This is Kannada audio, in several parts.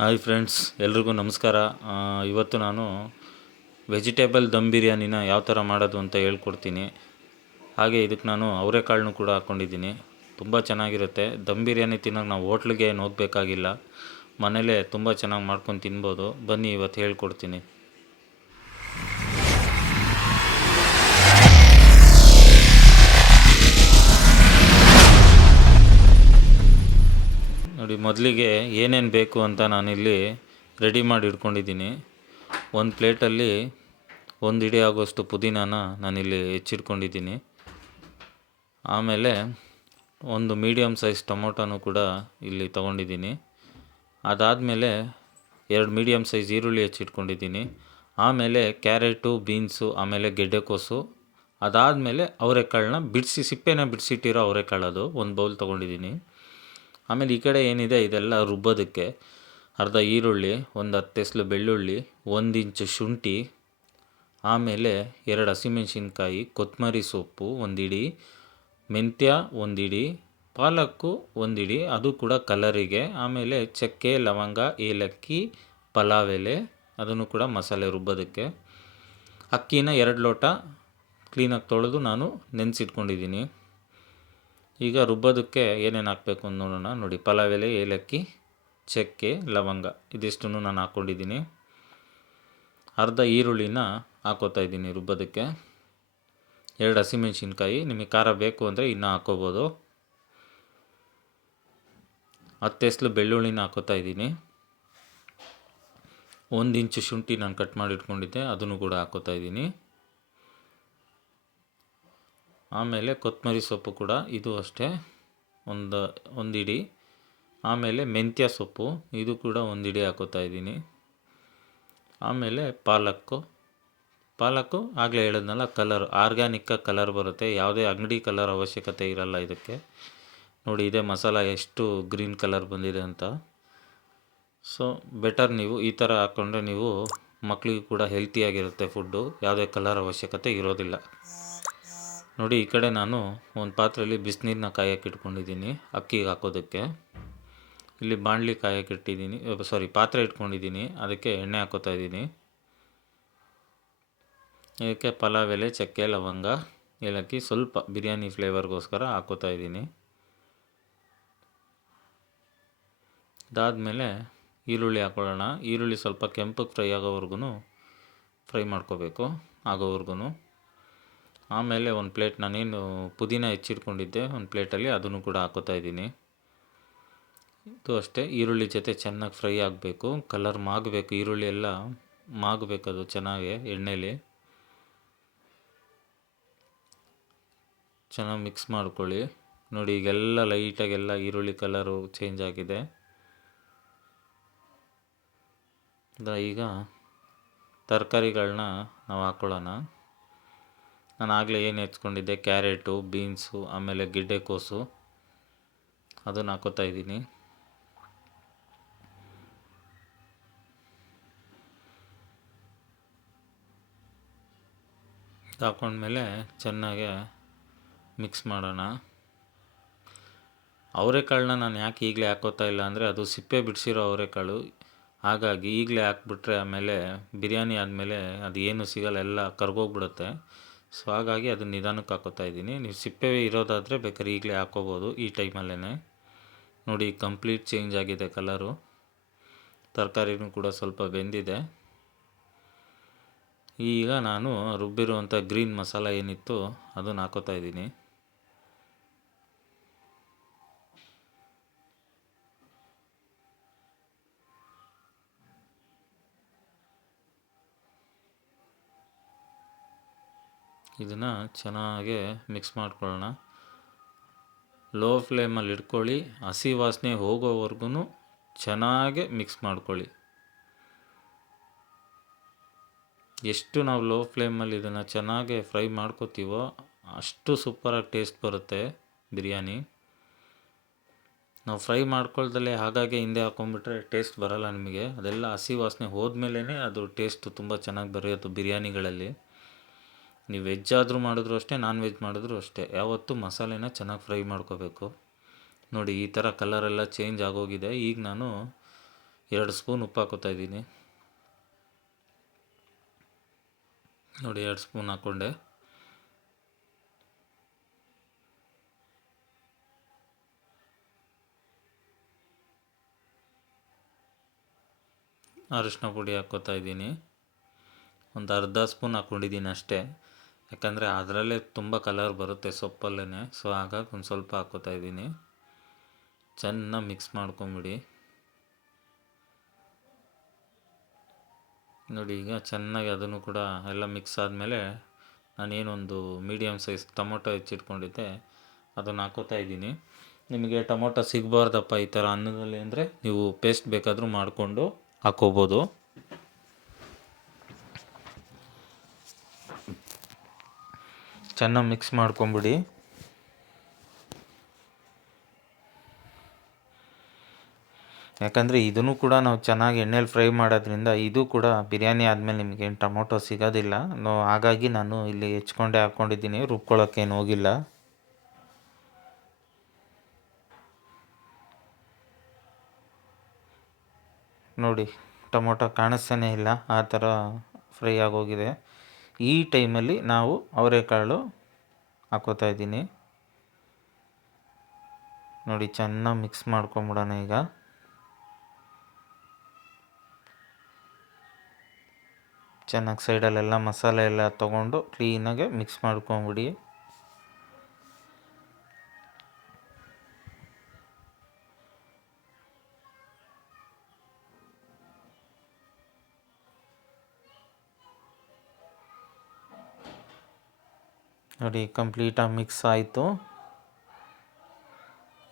ಹಾಯ್ ಫ್ರೆಂಡ್ಸ್ ಎಲ್ರಿಗೂ ನಮಸ್ಕಾರ. ಇವತ್ತು ನಾನು ವೆಜಿಟೇಬಲ್ ದಮ್ ಬಿರಿಯಾನಿನ ಯಾವ ಥರ ಮಾಡೋದು ಅಂತ ಹೇಳ್ಕೊಡ್ತೀನಿ. ಹಾಗೆ ಇದಕ್ಕೆ ನಾನು ಅವರೆಕಾಳನ್ನು ಕೂಡ ಹಾಕ್ಕೊಂಡಿದ್ದೀನಿ. ತುಂಬ ಚೆನ್ನಾಗಿರುತ್ತೆ. ದಮ್ ಬಿರಿಯಾನಿ ತಿನ್ನೋಕೆ ನಾವು ಹೋಟ್ಲಿಗೆ ಏನು ಹೋಗಬೇಕಾಗಿಲ್ಲ ಮನೇಲೇ ತುಂಬ ಚೆನ್ನಾಗಿ ಮಾಡ್ಕೊಂಡು ತಿನ್ಬೋದು. ಬನ್ನಿ ಇವತ್ತು ಹೇಳ್ಕೊಡ್ತೀನಿ. ಮೊದಲಿಗೆ ಏನೇನು ಬೇಕು ಅಂತ ನಾನಿಲ್ಲಿ ರೆಡಿ ಮಾಡಿ ಇಟ್ಕೊಂಡಿದ್ದೀನಿ. ಒಂದು ಪ್ಲೇಟಲ್ಲಿ ಒಂದು ಇಡೀ ಆಗೋಷ್ಟು ಪುದೀನಾನ ನಾನಿಲ್ಲಿ ಹೆಚ್ಚಿಟ್ಕೊಂಡಿದ್ದೀನಿ. ಆಮೇಲೆ ಒಂದು ಮೀಡಿಯಮ್ ಸೈಜ್ ಟೊಮೊಟೊನೂ ಕೂಡ ಇಲ್ಲಿ ತೊಗೊಂಡಿದ್ದೀನಿ. ಅದಾದಮೇಲೆ ಎರಡು ಮೀಡಿಯಮ್ ಸೈಜ್ ಈರುಳ್ಳಿ ಹೆಚ್ಚಿಟ್ಕೊಂಡಿದ್ದೀನಿ. ಆಮೇಲೆ ಕ್ಯಾರೆಟು, ಬೀನ್ಸು, ಆಮೇಲೆ ಗೆಡ್ಡೆಕೋಸು, ಅದಾದಮೇಲೆ ಅವರೆಕಾಳನ್ನ ಬಿಡಿಸಿ, ಸಿಪ್ಪೆನ ಬಿಡಿಸಿಟ್ಟಿರೋ ಅವರೆಕಾಳದು ಒಂದು ಬೌಲ್ ತೊಗೊಂಡಿದ್ದೀನಿ. ಆಮೇಲೆ ಈ ಕಡೆ ಏನಿದೆ, ಇದೆಲ್ಲ ರುಬ್ಬೋದಕ್ಕೆ ಅರ್ಧ ಈರುಳ್ಳಿ, ಒಂದು ಹತ್ತು ಎಸ್ಲು ಬೆಳ್ಳುಳ್ಳಿ, ಒಂದು ಇಂಚು ಶುಂಠಿ, ಆಮೇಲೆ ಎರಡು ಹಸಿಮೆಣ್ಸಿನ್ಕಾಯಿ ಕೊತ್ತಂಬರಿ ಸೊಪ್ಪು ಒಂದಿಡಿ ಮೆಂತ್ಯ ಒಂದಿಡಿ ಪಾಲಕ್ಕು ಒಂದಿಡಿ ಅದು ಕೂಡ ಕಲರಿಗೆ, ಆಮೇಲೆ ಚಕ್ಕೆ, ಲವಂಗ, ಏಲಕ್ಕಿ, ಪಲಾವ್ ಎಲೆ, ಅದನ್ನು ಕೂಡ ಮಸಾಲೆ ರುಬ್ಬೋದಕ್ಕೆ. ಅಕ್ಕಿನ ಎರಡು ಲೋಟ ಕ್ಲೀನಾಗಿ ತೊಳೆದು ನಾನು ನೆನೆಸಿಟ್ಕೊಂಡಿದ್ದೀನಿ. ಈಗ ರುಬ್ಬೋದಕ್ಕೆ ಏನೇನು ಹಾಕಬೇಕು ಅಂತ ನೋಡೋಣ. ನೋಡಿ ಪಲಾವ್ ಎಲೆ ಏಲಕ್ಕಿ, ಚಕ್ಕೆ, ಲವಂಗ, ಇದಿಷ್ಟನ್ನು ನಾನು ಹಾಕ್ಕೊಂಡಿದ್ದೀನಿ. ಅರ್ಧ ಈರುಳ್ಳಿನ ಹಾಕೋತಾ ಇದ್ದೀನಿ ರುಬ್ಬೋದಕ್ಕೆ. ಎರಡು ಹಸಿಮೆಣ್ಸಿನ್ಕಾಯಿ, ನಿಮಗೆ ಖಾರ ಬೇಕು ಅಂದರೆ ಇನ್ನೂ ಹಾಕೋಬೋದು. ಹತ್ತೆಸ್ಲು ಬೆಳ್ಳುಳ್ಳಿನ ಹಾಕೋತಾ ಇದ್ದೀನಿ. ಒಂದು ಇಂಚು ಶುಂಠಿ ನಾನು ಕಟ್ ಮಾಡಿ ಇಟ್ಕೊಂಡಿದ್ದೆ, ಅದನ್ನು ಕೂಡ ಹಾಕೋತಾ ಇದ್ದೀನಿ. ಆಮೇಲೆ ಕೊತ್ತಂಬರಿ ಸೊಪ್ಪು ಕೂಡ ಇದು ಅಷ್ಟೇ. ಒಂದು ಒಂದು ಇಡಿ ಆಮೇಲೆ ಮೆಂತ್ಯ ಸೊಪ್ಪು, ಇದು ಕೂಡ ಒಂದು ಇಡಿ ಹಾಕೋತಾ ಇದ್ದೀನಿ. ಆಮೇಲೆ ಪಾಲಕ್ಕು. ಪಾಲಕ್ಕು ಆಗಲೇ ಹೇಳಿದ್ನಲ್ಲ ಕಲರ್ ಆರ್ಗ್ಯಾನಿಕ್ಕಾಗಿ ಕಲರ್ ಬರುತ್ತೆ. ಯಾವುದೇ ಅಂಗಡಿ ಕಲರ್ ಅವಶ್ಯಕತೆ ಇರಲ್ಲ ಇದಕ್ಕೆ. ನೋಡಿ, ಇದೇ ಮಸಾಲ ಎಷ್ಟು ಗ್ರೀನ್ ಕಲರ್ ಬಂದಿದೆ ಅಂತ. ಸೊ ಬೆಟರ್ ನೀವು ಈ ಥರ ಹಾಕ್ಕೊಂಡ್ರೆ ನೀವು ಮಕ್ಕಳಿಗೂ ಕೂಡ ಹೆಲ್ತಿಯಾಗಿರುತ್ತೆ ಫುಡ್ಡು ಯಾವುದೇ ಕಲರ್ ಅವಶ್ಯಕತೆ ಇರೋದಿಲ್ಲ. ನೋಡಿ, ಈ ಕಡೆ ನಾನು ಒಂದು ಪಾತ್ರೆಯಲ್ಲಿ ಬಿಸಿನೀರನ್ನ ಕಾಯಕ್ಕೆ ಇಟ್ಕೊಂಡಿದ್ದೀನಿ, ಅಕ್ಕಿಗೆ ಹಾಕೋದಕ್ಕೆ. ಇಲ್ಲಿ ಬಾಣಲಿ ಕಾಯಕ್ಕೆ ಇಟ್ಟಿದ್ದೀನಿ ಸಾರಿ ಪಾತ್ರೆ ಇಟ್ಕೊಂಡಿದ್ದೀನಿ, ಅದಕ್ಕೆ ಎಣ್ಣೆ ಹಾಕೋತಾ ಇದ್ದೀನಿ. ಇದಕ್ಕೆ ಪಲಾವ್ ಎಲೆ, ಚಕ್ಕೆ, ಲವಂಗ, ಏಲಕ್ಕಿ, ಸ್ವಲ್ಪ ಬಿರಿಯಾನಿ ಫ್ಲೇವರ್ಗೋಸ್ಕರ ಹಾಕೋತಾ ಇದ್ದೀನಿ. ಅದಾದಮೇಲೆ ಈರುಳ್ಳಿ ಹಾಕೊಳ್ಳೋಣ. ಈರುಳ್ಳಿ ಸ್ವಲ್ಪ ಕೆಂಪಕ್ಕೆ ಫ್ರೈ ಆಗೋವರೆಗೂ ಫ್ರೈ ಮಾಡ್ಕೋಬೇಕು ಆಗೋವರೆಗೂ ಆಮೇಲೆ ಒಂದು ಪ್ಲೇಟ್ ನಾನೇನು ಪುದೀನ ಹೆಚ್ಚಿಟ್ಕೊಂಡಿದ್ದೆ, ಒಂದು ಪ್ಲೇಟಲ್ಲಿ ಅದನ್ನು ಕೂಡ ಹಾಕೋತಾ ಇದ್ದೀನಿ. ಇದು ಅಷ್ಟೇ, ಈರುಳ್ಳಿ ಜೊತೆ ಚೆನ್ನಾಗಿ ಫ್ರೈ ಆಗಬೇಕು, ಕಲರ್ ಮಾಗಬೇಕು, ಈರುಳ್ಳಿ ಎಲ್ಲ ಮಾಗಬೇಕು ಅದು ಚೆನ್ನಾಗಿ ಎಣ್ಣೆಲಿ. ಚೆನ್ನಾಗಿ ಮಿಕ್ಸ್ ಮಾಡ್ಕೊಳ್ಳಿ. ನೋಡಿ, ಈಗೆಲ್ಲ ಲೈಟಾಗೆಲ್ಲ ಈರುಳ್ಳಿ ಕಲರು ಚೇಂಜ್ ಆಗಿದೆ. ಈಗ ತರಕಾರಿಗಳನ್ನ ನಾವು ಹಾಕ್ಕೊಳ್ಳೋಣ ನಾನು ಆಗಲೇ ಏನು ಹೆಚ್ಕೊಂಡಿದ್ದೆ ಕ್ಯಾರೆಟು, ಬೀನ್ಸು, ಆಮೇಲೆ ಗಿಡ್ಡೆಕೋಸು ಅದನ್ನು ಹಾಕೋತಾ ಇದ್ದೀನಿ. ಹಾಕೊಂಡ್ಮೇಲೆ ಚೆನ್ನಾಗೆ ಮಿಕ್ಸ್ ಮಾಡೋಣ. ಅವರೆಕಾಳನ್ನ ನಾನು ಯಾಕೆ ಈಗಲೇ ಹಾಕೋತಾ ಇಲ್ಲ ಅಂದರೆ ಅದು ಸಿಪ್ಪೆ ಬಿಡಿಸಿರೋ ಅವರೆಕಾಳು. ಹಾಗಾಗಿ ಈಗಲೇ ಹಾಕ್ಬಿಟ್ರೆ ಆಮೇಲೆ ಬಿರಿಯಾನಿ ಆದಮೇಲೆ ಅದು ಏನು ಸಿಗಲ್ಲ, ಎಲ್ಲ ಕರ್ಗೋಗ್ಬಿಡುತ್ತೆ. ಸೊ ಹಾಗಾಗಿ ಅದನ್ನು ನಿಧಾನಕ್ಕೆ ಹಾಕೋತಾ ಇದ್ದೀನಿ. ನೀವು ಸಿಪ್ಪೆ ಇರೋದಾದರೆ ಬೇಕಾದ್ರೆ ಈಗಲೇ ಹಾಕೋಬೋದು ಈ ಟೈಮಲ್ಲೇ ನೋಡಿ, ಕಂಪ್ಲೀಟ್ ಚೇಂಜ್ ಆಗಿದೆ ಕಲರು. ತರಕಾರಿನೂ ಕೂಡ ಸ್ವಲ್ಪ ಬೆಂದಿದೆ. ಈಗ ನಾನು ರುಬ್ಬಿರುವಂಥ ಗ್ರೀನ್ ಮಸಾಲ ಏನಿತ್ತು ಅದನ್ನು ಹಾಕೋತಾ ಇದ್ದೀನಿ. ಇದನ್ನು ಚೆನ್ನಾಗಿ ಮಿಕ್ಸ್ ಮಾಡ್ಕೊಳ್ಳೋಣ. ಲೋ ಫ್ಲೇಮಲ್ಲಿ ಇಟ್ಕೊಳ್ಳಿ, ಹಸಿ ವಾಸನೆ ಹೋಗೋವರೆಗೂ ಚೆನ್ನಾಗೆ ಮಿಕ್ಸ್ ಮಾಡ್ಕೊಳ್ಳಿ. ಎಷ್ಟು ನಾವು ಲೋ ಫ್ಲೇಮಲ್ಲಿ ಇದನ್ನು ಚೆನ್ನಾಗಿ ಫ್ರೈ ಮಾಡ್ಕೋತೀವೋ ಅಷ್ಟು ಸೂಪರಾಗಿ ಟೇಸ್ಟ್ ಬರುತ್ತೆ ಬಿರಿಯಾನಿ. ನಾವು ಫ್ರೈ ಮಾಡ್ಕೊಳ್ದಲ್ಲೇ ಹಾಗಾಗಿ ಹಿಂದೆ ಹಾಕೊಂಡ್ಬಿಟ್ರೆ ಟೇಸ್ಟ್ ಬರಲ್ಲ ನಿಮಗೆ. ಅದೆಲ್ಲ ಹಸಿ ವಾಸನೆ ಹೋದ್ಮೇಲೆ ಅದು ಟೇಸ್ಟ್ ತುಂಬ ಚೆನ್ನಾಗಿ ಬರೆಯೋದು ಬಿರಿಯಾನಿಗಳಲ್ಲಿ. ನೀವು ವೆಜ್ ಆದರೂ ಮಾಡಿದ್ರು ಅಷ್ಟೇ ನಾನ್ ವೆಜ್ ಮಾಡಿದ್ರು ಅಷ್ಟೇ. ಯಾವತ್ತೂ ಮಸಾಲೆನ ಚೆನ್ನಾಗಿ ಫ್ರೈ ಮಾಡ್ಕೋಬೇಕು. ನೋಡಿ, ಈ ಥರ ಕಲರೆಲ್ಲ ಚೇಂಜ್ ಆಗೋಗಿದೆ. ಈಗ ನಾನು ಎರಡು ಸ್ಪೂನ್ ಉಪ್ಪು ಹಾಕೋತಾ ಇದ್ದೀನಿ. ನೋಡಿ, ಎರಡು ಸ್ಪೂನ್ ಹಾಕ್ಕೊಂಡೆ. ಅರಿಶಿನ ಪುಡಿ ಹಾಕ್ಕೋತಾ ಇದ್ದೀನಿ. ಒಂದು ಅರ್ಧ ಸ್ಪೂನ್ ಹಾಕ್ಕೊಂಡಿದ್ದೀನಿ ಅಷ್ಟೇ. ಯಾಕಂದರೆ ಅದರಲ್ಲೇ ತುಂಬ ಕಲರ್ ಬರುತ್ತೆ ಸೊಪ್ಪಲ್ಲೇ ಸೊ ಹಾಗಾಗಿ ಒಂದು ಸ್ವಲ್ಪ ಹಾಕೋತಾ ಇದ್ದೀನಿ. ಚೆನ್ನಾಗಿ ಮಿಕ್ಸ್ ಮಾಡ್ಕೊಂಬಿಡಿ. ನೋಡಿ, ಈಗ ಚೆನ್ನಾಗಿ ಅದನ್ನು ಕೂಡ ಎಲ್ಲ ಮಿಕ್ಸ್ ಆದಮೇಲೆ ನಾನೇನೊಂದು ಮೀಡಿಯಮ್ ಸೈಜ್ ಟೊಮೊಟೊ ಹೆಚ್ಚಿಟ್ಕೊಂಡಿದ್ದೆ, ಅದನ್ನು ಹಾಕೋತಾ ಇದ್ದೀನಿ. ನಿಮಗೆ ಟೊಮೊಟೊ ಸಿಗಬಾರ್ದಪ್ಪ ಈ ಥರ ಅನ್ನದಲ್ಲಿ ಅಂದರೆ ನೀವು ಪೇಸ್ಟ್ ಬೇಕಾದರೂ ಮಾಡಿಕೊಂಡು ಹಾಕೋಬೋದು. ಚೆನ್ನಾಗಿ ಮಿಕ್ಸ್ ಮಾಡ್ಕೊಂಬಿಡಿ. ಯಾಕಂದರೆ ಇದನ್ನು ಕೂಡ ನಾವು ಚೆನ್ನಾಗಿ ಎಣ್ಣೆಲಿ ಫ್ರೈ ಮಾಡೋದ್ರಿಂದ ಇದು ಕೂಡ ಬಿರಿಯಾನಿ ಆದಮೇಲೆ ನಿಮಗೇನು ಟೊಮೊಟೊ ಸಿಗೋದಿಲ್ಲ. ನೋ, ಹಾಗಾಗಿ ನಾನು ಇಲ್ಲಿ ಹೆಚ್ಕೊಂಡೇ ಹಾಕ್ಕೊಂಡಿದ್ದೀನಿ ರುಬ್ಕೊಳ್ಳೋಕ್ಕೇನು ಹೋಗಿಲ್ಲ. ನೋಡಿ, ಟೊಮೊಟೊ ಕಾಣಿಸ್ತಾನೇ ಇಲ್ಲ. ಆ ಥರ ಫ್ರೈ ಆಗೋಗಿದೆ. ಈ ಟೈಮಲ್ಲಿ ನಾವು ಅವರೆಕಾಳು ಹಾಕೋತಾ ಇದ್ದೀನಿ. ನೋಡಿ, ಚೆನ್ನಾಗಿ ಮಿಕ್ಸ್ ಮಾಡ್ಕೊಂಬಿಡೋಣ ಈಗ. ಚೆನ್ನಾಗಿ ಸೈಡಲ್ಲೆಲ್ಲ ಮಸಾಲೆ ಎಲ್ಲ ತೊಗೊಂಡು ಕ್ಲೀನಾಗೆ ಮಿಕ್ಸ್ ಮಾಡ್ಕೊಂಬಿಡಿ. ನೋಡಿ ಕಂಪ್ಲೀಟಾಗಿ ಮಿಕ್ಸ್ ಆಯಿತು.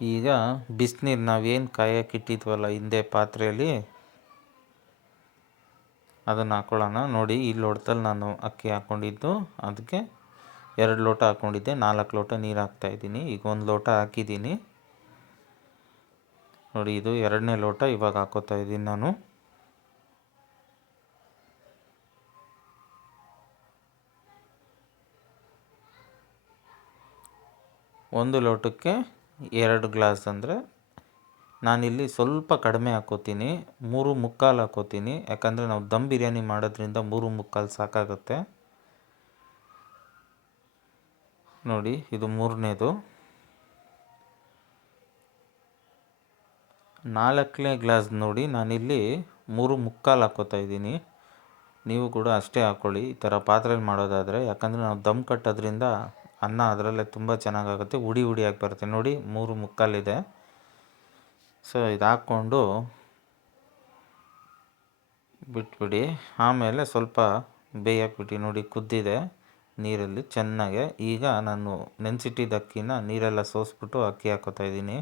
ಈಗ ಬಿಸಿನೀರು ನಾವೇನು ಕಾಯಕ್ಕೆ ಇಟ್ಟಿದ್ವಲ್ಲ ಹಿಂದೆ ಪಾತ್ರೆಯಲ್ಲಿ, ಅದನ್ನು ಹಾಕ್ಕೊಳ್ಳೋಣ ನೋಡಿ, ಈ ಲೋಟದಲ್ಲಿ ನಾನು ಅಕ್ಕಿ ಹಾಕ್ಕೊಂಡಿದ್ದು ಅದಕ್ಕೆ ಎರಡು ಲೋಟ ಹಾಕ್ಕೊಂಡಿದ್ದೆ ನಾಲ್ಕು ಲೋಟ ನೀರು ಹಾಕ್ತಾಯಿದ್ದೀನಿ ಈಗ ಒಂದು ಲೋಟ ಹಾಕಿದ್ದೀನಿ. ನೋಡಿ, ಇದು ಎರಡನೇ ಲೋಟ ಇವಾಗ ಹಾಕೋತಾ ಇದ್ದೀನಿ ನಾನು. ಒಂದು ಲೋಟಕ್ಕೆ ಎರಡು ಗ್ಲಾಸ್ ಅಂದರೆ ನಾನಿಲ್ಲಿ ಸ್ವಲ್ಪ ಕಡಿಮೆ ಹಾಕೋತೀನಿ ಮೂರು ಮುಕ್ಕಾಲು ಹಾಕೋತೀನಿ ಯಾಕಂದರೆ ನಾವು ದಮ್ ಬಿರಿಯಾನಿ ಮಾಡೋದ್ರಿಂದ ಮೂರು ಮುಕ್ಕಾಲು ಸಾಕಾಗುತ್ತೆ. ನೋಡಿ, ಇದು ಮೂರನೇದು. ನಾಲ್ಕನೇ ಗ್ಲಾಸ್ ನೋಡಿ, ನಾನಿಲ್ಲಿ ಮೂರು ಮುಕ್ಕಾಲು ಹಾಕೋತಾ ಇದ್ದೀನಿ. ನೀವು ಕೂಡ ಅಷ್ಟೇ ಹಾಕ್ಕೊಳ್ಳಿ, ಈ ಥರ ಪಾತ್ರೆಯಲ್ಲಿ ಮಾಡೋದಾದರೆ. ಯಾಕಂದರೆ ನಾವು ದಮ್ ಕಟ್ಟೋದ್ರಿಂದ ಅನ್ನ ಅದರಲ್ಲೇ ತುಂಬ ಚೆನ್ನಾಗಾಗುತ್ತೆ. ಉಡಿ ಉಡಿಯಾಗಿ ಬರುತ್ತೆ. ನೋಡಿ, ಮೂರು ಮುಕ್ಕಾಲಿದೆ ಸೊ ಇದು ಹಾಕ್ಕೊಂಡು ಬಿಟ್ಬಿಡಿ. ಆಮೇಲೆ ಸ್ವಲ್ಪ ಬೇಯಾಕ್ಬಿಟ್ಟು ನೋಡಿ, ಕುದ್ದಿದೆ ನೀರಲ್ಲಿ ಚೆನ್ನಾಗೆ. ಈಗ ನಾನು ನೆನೆಸಿಟ್ಟಿದ್ದ ಅಕ್ಕಿನ ನೀರೆಲ್ಲ ಸೋಸ್ಬಿಟ್ಟು ಅಕ್ಕಿ ಹಾಕೋತಾ ಇದ್ದೀನಿ.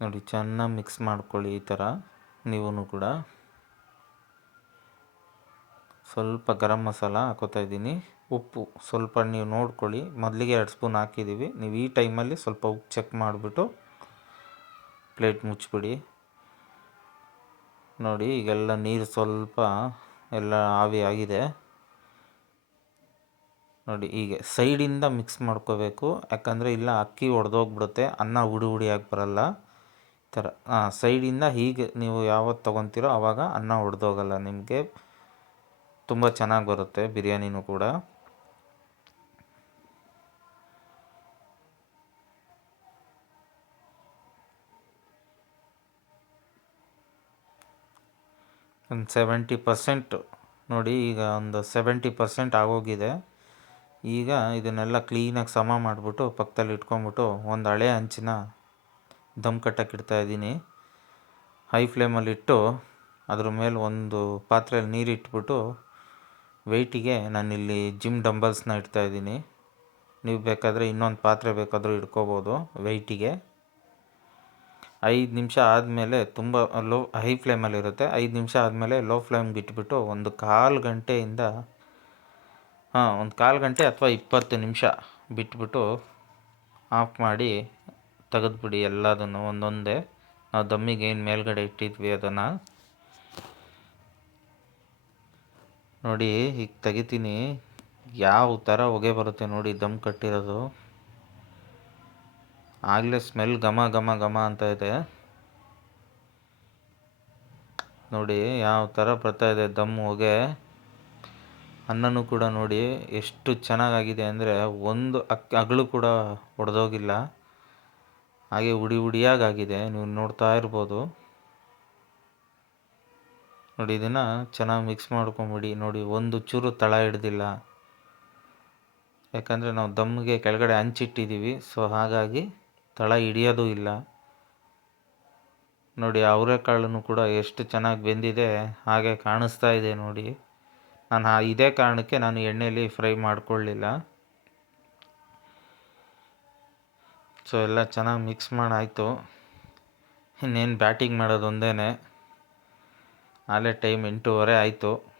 ನೋಡಿ, ಚೆನ್ನಾಗಿ ಮಿಕ್ಸ್ ಮಾಡ್ಕೊಳ್ಳಿ ಈ ಥರ. ನೀವೂ ಕೂಡ. ಸ್ವಲ್ಪ ಗರಂ ಮಸಾಲ ಹಾಕೋತಾ ಇದ್ದೀನಿ. ಉಪ್ಪು ಸ್ವಲ್ಪ ನೀವು ನೋಡ್ಕೊಳ್ಳಿ. ಮೊದಲಿಗೆ ಎರಡು ಸ್ಪೂನ್ ಹಾಕಿದ್ದೀವಿ. ನೀವು ಈ ಟೈಮಲ್ಲಿ ಸ್ವಲ್ಪ ಉಪ್ಪು ಚೆಕ್ ಮಾಡಿಬಿಟ್ಟು ಪ್ಲೇಟ್ ಮುಚ್ಚಿಬಿಡಿ. ನೋಡಿ, ಈಗೆಲ್ಲ ನೀರು ಸ್ವಲ್ಪ ಎಲ್ಲ ಆವಿ ಆಗಿದೆ. ನೋಡಿ, ಹೀಗೆ ಸೈಡಿಂದ ಮಿಕ್ಸ್ ಮಾಡ್ಕೋಬೇಕು. ಯಾಕಂದರೆ ಇಲ್ಲ ಅಕ್ಕಿ ಒಡೆದೋಗ್ಬಿಡುತ್ತೆ, ಅನ್ನ ಉಡಿ ಉಡಿಯಾಗಿ ಬರಲ್ಲ. ಈ ಥರ. ಸೈಡಿಂದ ಹೀಗೆ ನೀವು ಯಾವತ್ತು ತೊಗೊತೀರೋ ಆವಾಗ ಅನ್ನ ಒಡೆದೋಗಲ್ಲ ನಿಮಗೆ. ತುಂಬ ಚೆನ್ನಾಗಿ ಬರುತ್ತೆ, ಬಿರಿಯಾನಿನೂ ಕೂಡ. ಒಂದು ಸೆವೆಂಟಿ ಪರ್ಸೆಂಟ್ ನೋಡಿ, ಈಗ ಒಂದು ಸೆವೆಂಟಿ ಪರ್ಸೆಂಟ್ ಆಗೋಗಿದೆ. ಈಗ ಇದನ್ನೆಲ್ಲ ಕ್ಲೀನಾಗಿ ಸಮ ಮಾಡಿಬಿಟ್ಟು ಪಕ್ಕದಲ್ಲಿ ಇಟ್ಕೊಂಬಿಟ್ಟು ಒಂದು ಹಳೆ ಹಂಚಿನ ದಮ್ ಕಟ್ಟಕ್ಕೆ ಇಡ್ತಾಯಿದ್ದೀನಿ ಹೈ ಫ್ಲೇಮಲ್ಲಿಟ್ಟು ಅದ್ರ ಮೇಲೆ ಒಂದು ಪಾತ್ರೆಯಲ್ಲಿ ನೀರು ಇಟ್ಬಿಟ್ಟು ವೆಯ್ಟಿಗೆ ನಾನಿಲ್ಲಿ ಜಿಮ್ ಡಂಬಲ್ಸ್ನ ಇಡ್ತಾಯಿದ್ದೀನಿ. ನೀವು ಬೇಕಾದರೆ ಇನ್ನೊಂದು ಪಾತ್ರೆ ಬೇಕಾದರೂ ಇಟ್ಕೋಬೋದು ವೆಯ್ಟಿಗೆ ಐದು ನಿಮಿಷ ಆದಮೇಲೆ ತುಂಬ ಲೋ ಹೈ ಫ್ಲೇಮಲ್ಲಿರುತ್ತೆ ಐದು ನಿಮಿಷ ಆದಮೇಲೆ ಲೋ ಫ್ಲೇಮ್ ಬಿಟ್ಬಿಟ್ಟು ಒಂದು ಕಾಲು ಗಂಟೆಯಿಂದ, ಹಾಂ, ಒಂದು ಕಾಲು ಗಂಟೆ ಅಥವಾ ಇಪ್ಪತ್ತು ನಿಮಿಷ ಬಿಟ್ಬಿಟ್ಟು ಆಫ್ ಮಾಡಿ ತೆಗೆದ್ಬಿಡಿ ಎಲ್ಲದನ್ನು ಒಂದೊಂದೇ. ನಾವು ದಮ್ಮಿಗೆ ಏನು ಮೇಲ್ಗಡೆ ಇಟ್ಟಿದ್ವಿ ಅದನ್ನು. ನೋಡಿ ಈಗ ತೆಗಿತೀನಿ. ಯಾವ ಥರ ಹೊಗೆ ಬರುತ್ತೆ ನೋಡಿ, ದಮ್ ಕಟ್ಟಿರೋದು. ಆಗಲೇ ಸ್ಮೆಲ್ ಘಮ ಘಮ ಘಮ ಅಂತ ಇದೆ. ನೋಡಿ, ಯಾವ ಥರ ಬರ್ತಾ ಇದೆ ದಮ್ ಹೊಗೆ. ಅನ್ನನೂ ಕೂಡ ನೋಡಿ, ಎಷ್ಟು ಚೆನ್ನಾಗಾಗಿದೆ ಅಂದರೆ, ಒಂದು ಅಕ್ ಅಗಳು ಕೂಡ ಒಡೆದೋಗಿಲ್ಲ. ಹಾಗೆ ಉಡಿ ಉಡಿಯಾಗಾಗಿದೆ ನೀವು ನೋಡ್ತಾ ಇರ್ಬೋದು. ನೋಡಿ, ಇದನ್ನು ಚೆನ್ನಾಗಿ ಮಿಕ್ಸ್ ಮಾಡ್ಕೊಂಬಿಡಿ. ನೋಡಿ, ಒಂದು ಚೂರು ತಳ ಹಿಡ್ದಿಲ್ಲ. ಯಾಕಂದರೆ ನಾವು ದಮ್ಮಿಗೆ ಕೆಳಗಡೆ ಹಂಚಿಟ್ಟಿದ್ದೀವಿ ಸೊ ಹಾಗಾಗಿ ತಳ ಹಿಡಿಯೋದು ಇಲ್ಲ. ನೋಡಿ ಅವರೆಕಾಳನ್ನು ಕೂಡ ಎಷ್ಟು ಚೆನ್ನಾಗಿ ಬೆಂದಿದೆ, ಹಾಗೆ ಕಾಣಿಸ್ತಾ ಇದೆ ನೋಡಿ. ನಾನು ಇದೇ ಕಾರಣಕ್ಕೆ ನಾನು ಎಣ್ಣೆಯಲ್ಲಿ ಫ್ರೈ ಮಾಡಿಕೊಳ್ಳಿಲ್ಲ. ಸೊ ಎಲ್ಲ ಚೆನ್ನಾಗಿ ಮಿಕ್ಸ್ ಮಾಡಾಯಿತು. ಇನ್ನೇನು ಬ್ಯಾಟಿಂಗ್ ಮಾಡೋದು ಒಂದೇ ಆಲೇ ಟೈಮ್ ಎಂಟೂವರೆ ಆಯಿತು.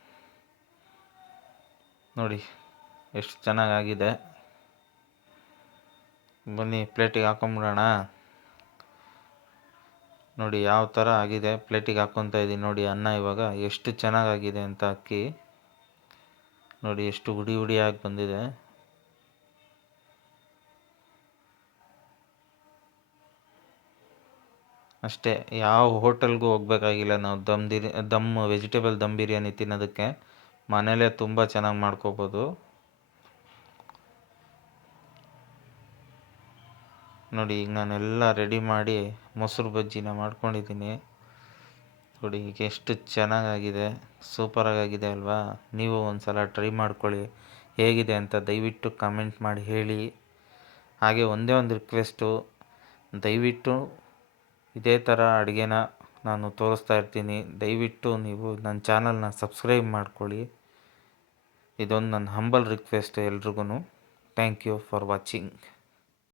ನೋಡಿ, ಎಷ್ಟು ಚೆನ್ನಾಗಾಗಿದೆ. ಬನ್ನಿ, ಪ್ಲೇಟಿಗೆ ಹಾಕೊಂಬಿಡೋಣ. ನೋಡಿ, ಯಾವ ಥರ ಆಗಿದೆ. ಪ್ಲೇಟಿಗೆ ಹಾಕ್ಕೊತಾ ಇದ್ದೀನಿ. ನೋಡಿ, ಅನ್ನ ಇವಾಗ ಎಷ್ಟು ಚೆನ್ನಾಗಾಗಿದೆ ಅಂತ ಅಕ್ಕಿ. ನೋಡಿ, ಎಷ್ಟು ಹುಡಿ ಹುಡಿಯಾಗಿ ಬಂದಿದೆ. ಅಷ್ಟೇ, ಯಾವ ಹೋಟೆಲ್ಗೂ ಹೋಗ್ಬೇಕಾಗಿಲ್ಲ ನಾವು. ದಮ್ ದಿರಿ, ದಮ್, ವೆಜಿಟೇಬಲ್ ದಮ್ ಬಿರಿಯಾನಿ ತಿನ್ನೋದಕ್ಕೆ ಮನೆಯಲ್ಲೇ ತುಂಬ ಚೆನ್ನಾಗಿ ಮಾಡ್ಕೋಬೋದು. ನೋಡಿ, ಈಗ ನಾನೆಲ್ಲ ರೆಡಿ ಮಾಡಿ ಮೊಸರು ಬಜ್ಜಿನ ಮಾಡ್ಕೊಂಡಿದ್ದೀನಿ. ನೋಡಿ, ಈಗ ಎಷ್ಟು ಚೆನ್ನಾಗಾಗಿದೆ. ಸೂಪರಾಗಿದೆ ಅಲ್ವಾ? ನೀವು ಒಂದು ಸಲ ಟ್ರೈ ಮಾಡ್ಕೊಳ್ಳಿ. ಹೇಗಿದೆ ಅಂತ ದಯವಿಟ್ಟು ಕಮೆಂಟ್ ಮಾಡಿ ಹೇಳಿ. ಹಾಗೆ ಒಂದೇ ಒಂದು ರಿಕ್ವೆಸ್ಟು ದಯವಿಟ್ಟು ಇದೇ ಥರ ಅಡುಗೆನ ನಾನು ತೋರಿಸ್ತಾ ಇರ್ತೀನಿ. ದಯವಿಟ್ಟು ನೀವು ನನ್ನ ಚಾನಲ್ನ ಸಬ್ಸ್ಕ್ರೈಬ್ ಮಾಡ್ಕೊಳ್ಳಿ. ಇದೊಂದು ನನ್ನ ಹಂಬಲ್ ರಿಕ್ವೆಸ್ಟ್ ಎಲ್ರಿಗೂ ಥ್ಯಾಂಕ್ ಯು ಫಾರ್ ವಾಚಿಂಗ್